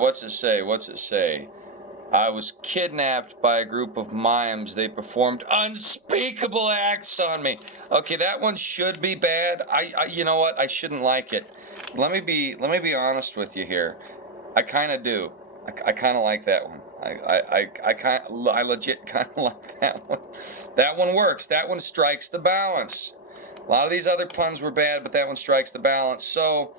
What's it say? What's it say? I was kidnapped by a group of mimes. They performed unspeakable acts on me. Okay, that one should be bad. You know what? I shouldn't like it. Let me be honest with you here. I kind of do. I kind of like that one. I legit kind of like that one. That one works. That one strikes the balance. A lot of these other puns were bad, but that one strikes the balance. So,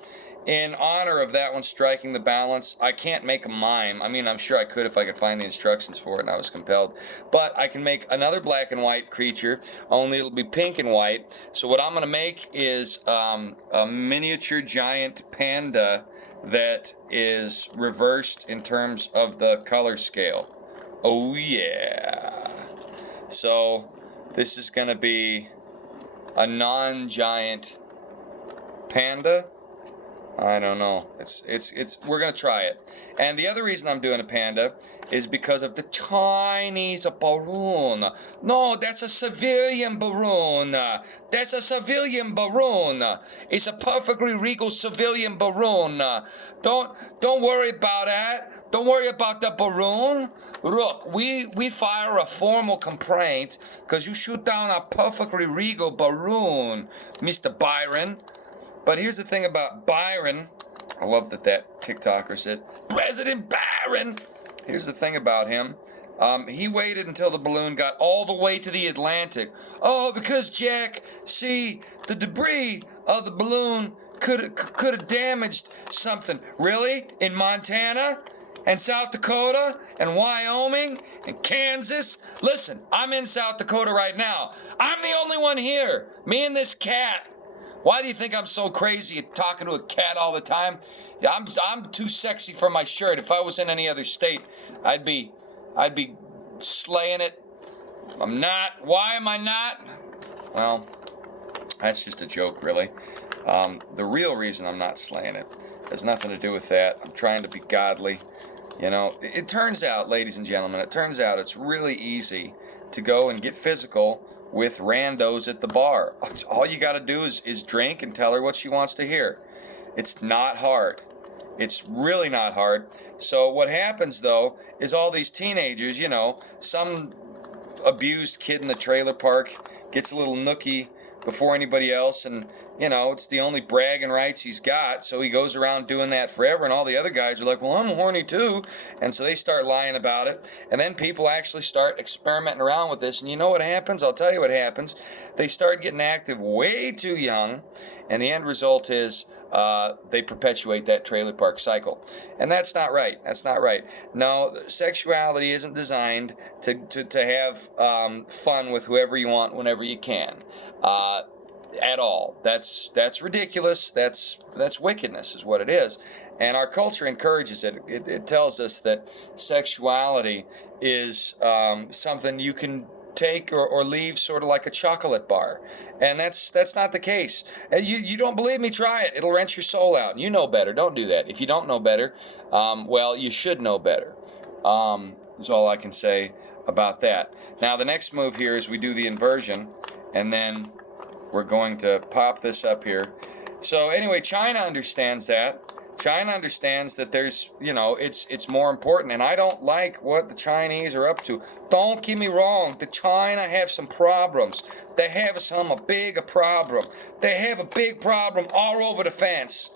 in honor of that one striking the balance, I can't make a mime. I mean, I'm sure I could if I could find the instructions for it and I was compelled. But I can make another black and white creature, only it'll be pink and white. So what I'm going to make is a miniature giant panda that is reversed in terms of the color scale. Oh yeah. So this is going to be a non-giant panda. I don't know. We're gonna try it. And the other reason I'm doing a panda is because of the Chinese balloon. No, that's a civilian balloon. That's a civilian balloon. It's a perfectly regal civilian balloon. Don't worry about that. Don't worry about the balloon. Look, we file a formal complaint because you shoot down a perfectly regal balloon, Mr. Byron. But here's the thing about Byron. I love that TikToker said, President Byron. Here's the thing about him. He waited until the balloon got all the way to the Atlantic. Oh, because, Jack, see, the debris of the balloon could have damaged something. Really? In Montana? And South Dakota? And Wyoming? And Kansas? Listen, I'm in South Dakota right now. I'm the only one here. Me and this cat. Why do you think I'm so crazy at talking to a cat all the time? I'm too sexy for my shirt. If I was in any other state, I'd be slaying it. I'm not. Why am I not? Well, that's just a joke, really. The real reason I'm not slaying it has nothing to do with that. I'm trying to be godly. You know, it turns out, ladies and gentlemen, it's really easy to go and get physical with randos at the bar. All you got to do is drink and tell her what she wants to hear. It's not hard. It's really not hard. So what happens, though, is all these teenagers, you know, some abused kid in the trailer park gets a little nookie before anybody else, and, you know, it's the only bragging rights he's got, so he goes around doing that forever, and all the other guys are like, well, I'm horny too, and so they start lying about it, and then people actually start experimenting around with this, and you know what happens? I'll tell you what happens. They start getting active way too young, and the end result is they perpetuate that trailer park cycle. And that's not right. That's not right. No, sexuality isn't designed to have fun with whoever you want whenever you can. At all. That's ridiculous. That's wickedness is what it is. And our culture encourages it. It tells us that sexuality is something you can take or leave, sort of like a chocolate bar, and that's not the case. You don't believe me? Try it. It'll wrench your soul out. You know better. Don't do that. If you don't know better, well, you should know better. Is all I can say about that. Now the next move here is we do the inversion, and then we're going to pop this up here. So anyway, China understands that. China understands that there's, you know, it's more important, and I don't like what the Chinese are up to. Don't get me wrong, the China have some problems. They have a big problem. They have a big problem all over the fence.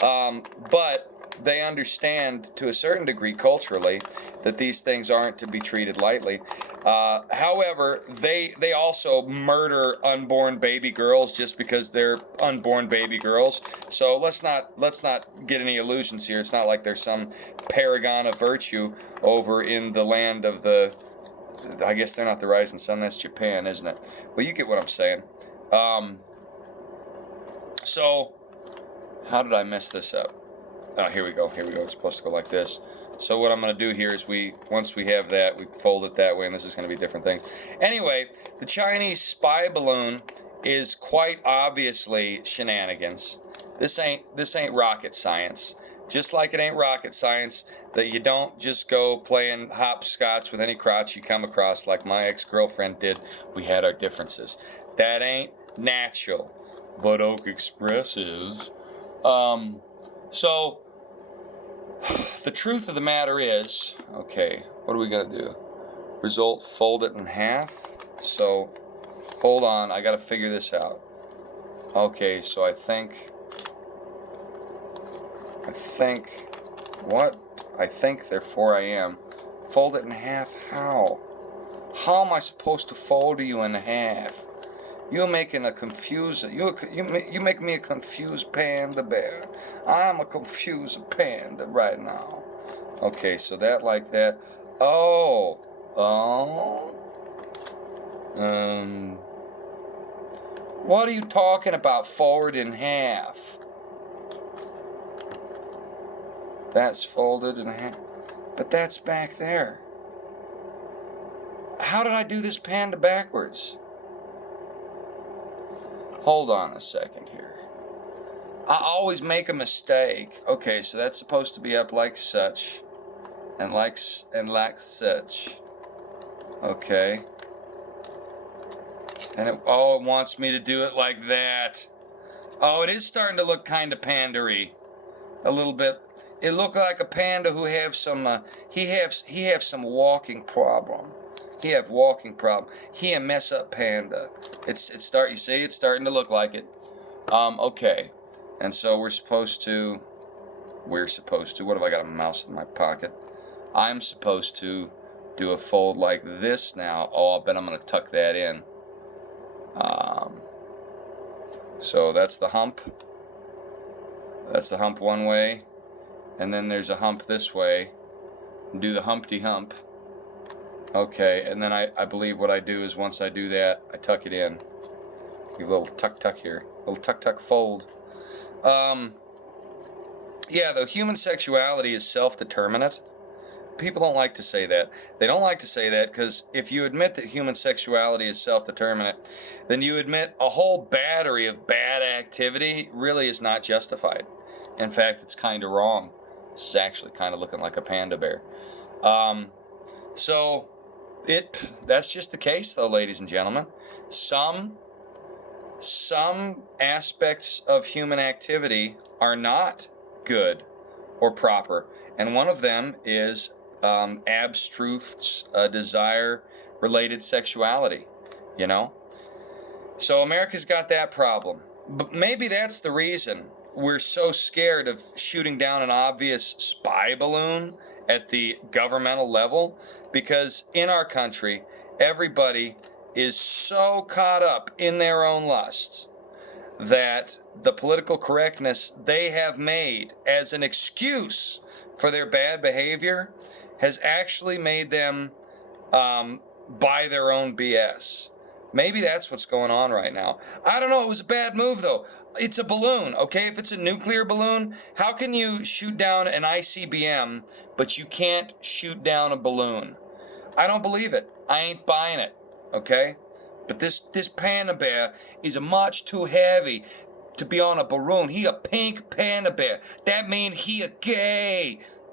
But they understand to a certain degree culturally that these things aren't to be treated lightly. However, they also murder unborn baby girls just because they're unborn baby girls. So let's not get any illusions here. It's not like there's some paragon of virtue over in the land of the, I guess they're not the rising sun, that's Japan, isn't it? Well, you get what I'm saying. So how did I mess this up? Oh, here we go. It's supposed to go like this. So what I'm going to do here is once we have that, we fold it that way, and this is going to be different things. Anyway, the Chinese spy balloon is quite obviously shenanigans. This ain't rocket science. Just like it ain't rocket science that you don't just go playing hopscotch with any crotch you come across like my ex-girlfriend did. We had our differences. That ain't natural. But Oak Express is. So The truth of the matter is, okay, what are we going to do? Result, fold it in half. So, hold on, I got to figure this out. Okay, so I think, what? I think, therefore I am. Fold it in half, how? How am I supposed to fold you in half? You're making a confused, you make me a confused panda bear. I'm a confused panda right now. Okay, so that like that. Oh. What are you talking about, forward in half? That's folded in half. But that's back there. How did I do this panda backwards? Hold on a second here. I always make a mistake. Okay, so that's supposed to be up like such, and like such. Okay. And it wants me to do it like that. Oh, it is starting to look kind of pandery, a little bit. It looked like a panda who have some. He have some walking problem. He have walking problem. He a mess up panda. You see, it's starting to look like it. Okay. And so we're supposed to, what have I got, a mouse in my pocket? I'm supposed to do a fold like this now. Oh, I bet I'm going to tuck that in. So that's the hump. That's the hump one way. And then there's a hump this way. Do the Humpty Hump. Okay, and then I believe what I do is once I do that, I tuck it in. Give a little tuck here. A little tuck fold. Yeah, though human sexuality is self-determinate. People don't like to say that. They don't like to say that because if you admit that human sexuality is self-determinate, then you admit a whole battery of bad activity really is not justified. In fact, it's kind of wrong. This is actually kind of looking like a panda bear. So that's just the case, though, ladies and gentlemen. Some aspects of human activity are not good or proper, and one of them is abstruse desire-related sexuality, you know? So America's got that problem. But maybe that's the reason we're so scared of shooting down an obvious spy balloon at the governmental level, because in our country, everybody is so caught up in their own lusts that the political correctness they have made as an excuse for their bad behavior has actually made them buy their own BS. Maybe that's what's going on right now. I don't know. It was a bad move, though. It's a balloon, okay? If it's a nuclear balloon, how can you shoot down an ICBM, but you can't shoot down a balloon? I don't believe it. I ain't buying it, okay? But this panda bear is much too heavy to be on a balloon. He a pink panda bear. That means he a gay.